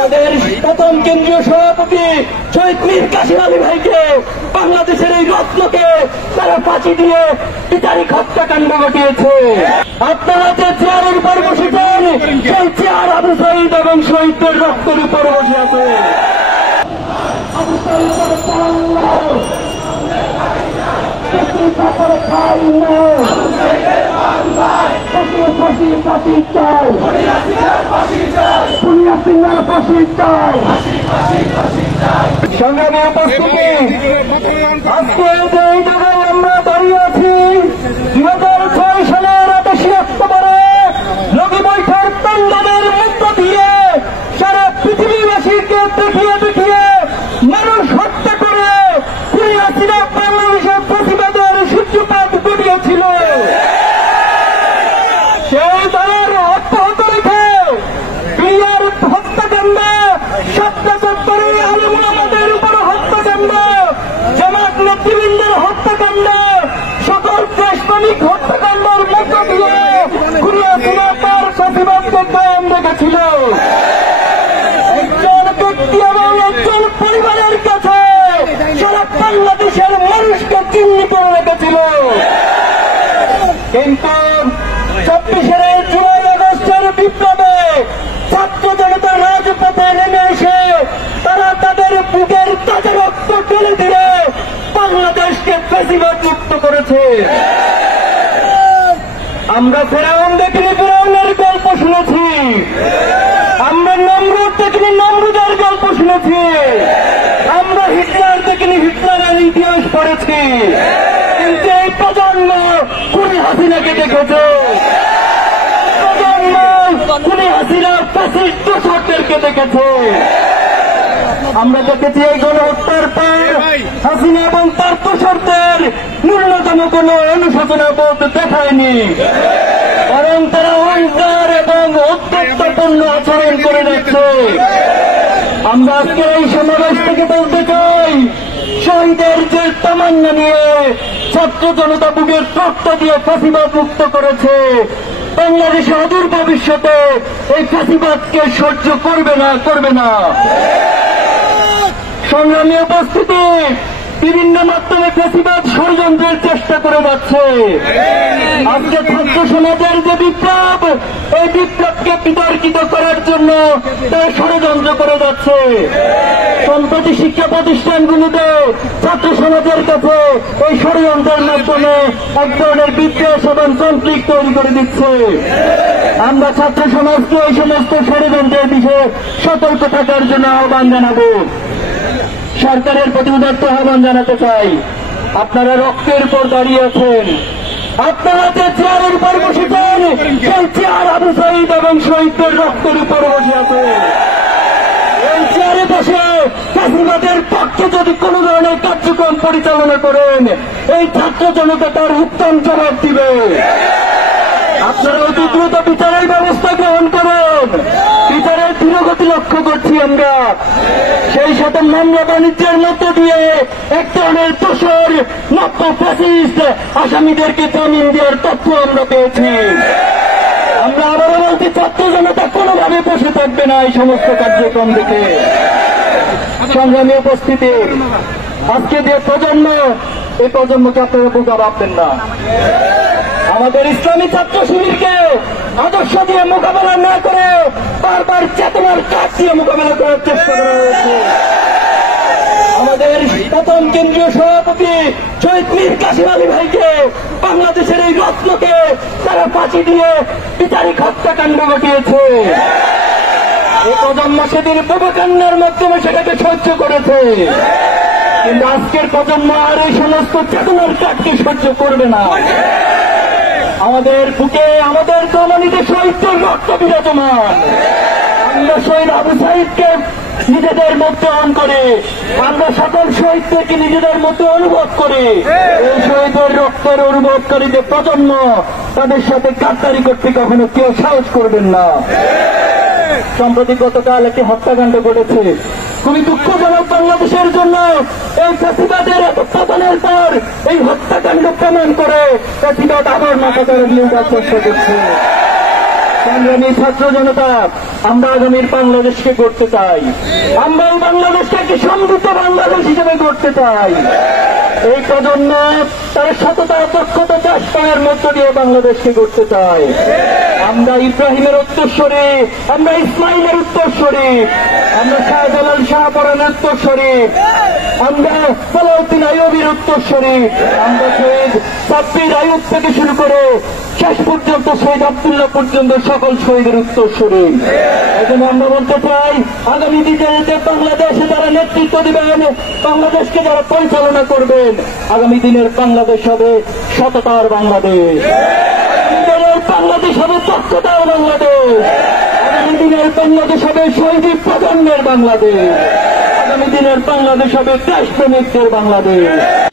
আমাদের প্রথম কেন্দ্রীয় সভাপতি শহীদ মীর কাসেম আলী ভাইকে, বাংলাদেশের এই রত্নকে তারা ফাঁসি দিয়ে বিচারিক হত্যাকাণ্ড ঘটিয়েছে। আপনারা যে চেয়ারের উপর বসেছেন, সেই চেয়ার আবু সাঈদ এবং শহীদদের রক্তের উপর বসে আছে। সংগ্রামী উপস্থিতি, আজকে যে জায়গায় আমরা দাঁড়িয়ে আছি 2006 সালের 28 অক্টোবরে লগি বৈঠক তাণ্ডবের মধ্য দিয়ে সারা পৃথিবীবাসীকে দেখিয়ে দেখিয়ে মানুষ হত্যা করে খুনি হাসিনা বাংলাদেশের প্রতিবাদের সূর্যপাত ঘটিয়েছিল। সেই দলের অব্যাহত রেখে বিয়ার হত্যাকাণ্ড, সপ্তাহে আলম আমাদের উপর হত্যাকাণ্ড, জামাত নেতৃবৃন্দের হত্যাকাণ্ড, সকল দেশপ্রেমিক হত্যাকাণ্ডের মধ্য দিয়ে খুনি হাসিনা তার প্রতিবাদকে কায়েম রেখেছিল। একজন ব্যক্তি এবং একজন পরিবারের কাছে সারা বাংলাদেশের মানুষকে চিহ্নিত করে রেখেছিল। কিন্তু 24 জুলাই আগস্টের বিপ্লবে ছাত্র জনতা রাজপথে নেমে এসে তারা তাদের বুকের তাজা রক্ত ঢেলে দিয়ে বাংলাদেশকে ফ্যাসিবাদ মুক্ত করেছে। আমরা ফেরাউন দেখিনি, ফেরাউনের গল্প শুনেছি। আমরা নমরুদ দেখিনি, নমরুদের গল্প শুনেছি। আমরা হিটলার দেখিনি, হিটলারের ইতিহাস পড়েছি। কিন্তু এই প্রজন্ম খুনি হাসিনাকে দেখেছে, প্রজন্ম খুনি হাসিনা ফ্যাসিস্ট দোষরদেরকে দেখেছে। আমরা দেখেছি এই গণহত্যার পর হাসিনা এবং তার দোষরদের ন্যূনতম কোন অনুশোচনা বোধ দেখায়নি, বরং তারা অহংকার এবং উদ্ধত্তপূর্ণ আচরণ করে যাচ্ছে। আমরা আজকে এই সমাবেশ থেকে বলতে চাই, শহীদের যে তামান্না নিয়ে ছাত্র জনতা বুকের রক্ত দিয়ে ফ্যাসিবাদ মুক্ত করেছে, বাংলাদেশে অদূর ভবিষ্যতে এই ফ্যাসিবাদকে সহ্য করবে না। সংগ্রামী উপস্থিতি, বিভিন্ন মাধ্যমে ফ্যাসিবাদ ষড়যন্ত্রের চেষ্টা করে যাচ্ছে। আজকে ছাত্র সমাজের যে বিপ্লব, এই বিপ্লবকে বিতর্কিত করার জন্য তারা ষড়যন্ত্র করে যাচ্ছে। সম্প্রতি শিক্ষা প্রতিষ্ঠানগুলিতে ছাত্র সমাজের কাছে এই ষড়যন্ত্রের মাধ্যমে এক ধরনের বিদ্বেষ এবং কনফ্লিক্ট তৈরি করে দিচ্ছে। আমরা ছাত্র সমাজকে এই সমস্ত ষড়যন্ত্রের বিষয়ে সতর্ক থাকার জন্য আহ্বান জানাবো। সরকারের প্রতি উদাত্ত আহ্বান জানাতে চাই, আপনারা রক্তের উপর দাঁড়িয়ে আছেন। আপনারা যে চেয়ারের উপর বসেছেন, সেই চেয়ার আবু সাঈদ এবং শহীদদের রক্তের উপর বসে আছে। এই চেয়ারে বসে ফ্যাসিবাদের পক্ষে যদি কোন ধরনের কার্যক্রম পরিচালনা করেন, এই ছাত্র জনতা তার উত্তম জবাব দিবে। আপনারা অতি দ্রুত বিচারের ব্যবস্থা গ্রহণ করুন। বিচারের ধীরগতি লক্ষ্য করছি আমরা। সেই সাথে মামলা বাণিজ্যের মধ্য দিয়ে এক ধরনের দোষর নব্য ফ্যাসিস্ট আসামিদেরকে জামিন দেওয়ার তথ্য আমরা পেয়েছি। আমরা আবারও বলছি, ছাত্র জনতা কোনোভাবে বসে থাকবে না এই সমস্ত কার্যক্রম থেকে। সংগ্রামী উপস্থিতি, আজকে যে প্রজন্ম, এই প্রজন্মকে আপনারা বোকা ভাববেন না। আমাদের ইসলামী ছাত্র শিবিরকে আদর্শ দিয়ে মোকাবেলা না করে বারবার চেতনার কাজ দিয়ে মোকাবেলা করার চেষ্টা করা হয়েছে। আমাদের প্রথম কেন্দ্রীয় সভাপতি শহীদ মীর কাসেম আলী ভাইকে, বাংলাদেশের এই রত্নকে তারা ফাঁসি দিয়ে বিচারিক হত্যাকাণ্ড ঘটিয়েছে। এই প্রজন্ম সেদিন প্রভাকাণ্ডের মাধ্যমে সেটাকে সহ্য করেছে, কিন্তু আজকের প্রজন্ম আর এই সমস্ত চেতনার কাজকে সহ্য করবে না। আমাদের বুকে আমাদের জননীতে শহীদদের রক্ত বিরাজমান। আমরা শহীদ আবু সাঈদকে নিজেদের মধ্যে অন করে, আমরা সকল শহীদদেরকে নিজেদের মধ্যে অনুভব করে, এই শহীদের রক্তের অনুভবকারী যে প্রজন্ম, তাদের সাথে গাদ্দারি করতে কখনো কেউ সাহস করবেন না। সম্প্রতি গতকাল একটি হত্যাকাণ্ড ঘটেছে, খুবই দুঃখজনক বাংলাদেশের জন্য। এই ফ্যাসিবাদের পতনের পর এই হত্যাকাণ্ড প্রমাণ করে ফ্যাসিবাদ আবার মাথা করে নিয়ে যাওয়ার চেষ্টা করছে। সংগ্রামী ছাত্র জনতা, আমরা আগামীর বাংলাদেশকে গড়তে চাই। আমরা এই বাংলাদেশকে একটি সমৃদ্ধ বাংলাদেশ হিসেবে গড়তে চাই। এই প্রজন্ম তার সততা দক্ষতা চাষ করার মধ্য দিয়ে বাংলাদেশকে গড়তে চায়। আমরা ইব্রাহিমের উত্তরস্বরী, আমরা ইসমাইলের উত্তরস্বরী, আমরা শাহজালাল শাহপরানের উত্তরস্বরী, আমরা সালাউদ্দিন আইয়ুবীর উত্তরস্বরী, আমরা শহীদ সাব্বির আইয়ুব থেকে শুরু করে শেষ পর্যন্ত শহীদ আব্দুল্লাহ পর্যন্ত সকল শহীদের উত্তরস্বরী। এজন্য আমরা বলতে চাই, আগামী দিনে যে বাংলাদেশে যারা নেতৃত্ব দিবেন, বাংলাদেশকে যারা পরিচালনা করবেন, আগামী দিনের বাংলাদেশ হবে সততার বাংলাদেশ, আগামী দিনের বাংলাদেশ হবে দক্ষতার বাংলাদেশ, আগামী দিনের বাংলাদেশ হবে শহীদ প্রজন্মের বাংলাদেশ, আগামী দিনের বাংলাদেশ হবে দেশপ্রেমিকদের বাংলাদেশ।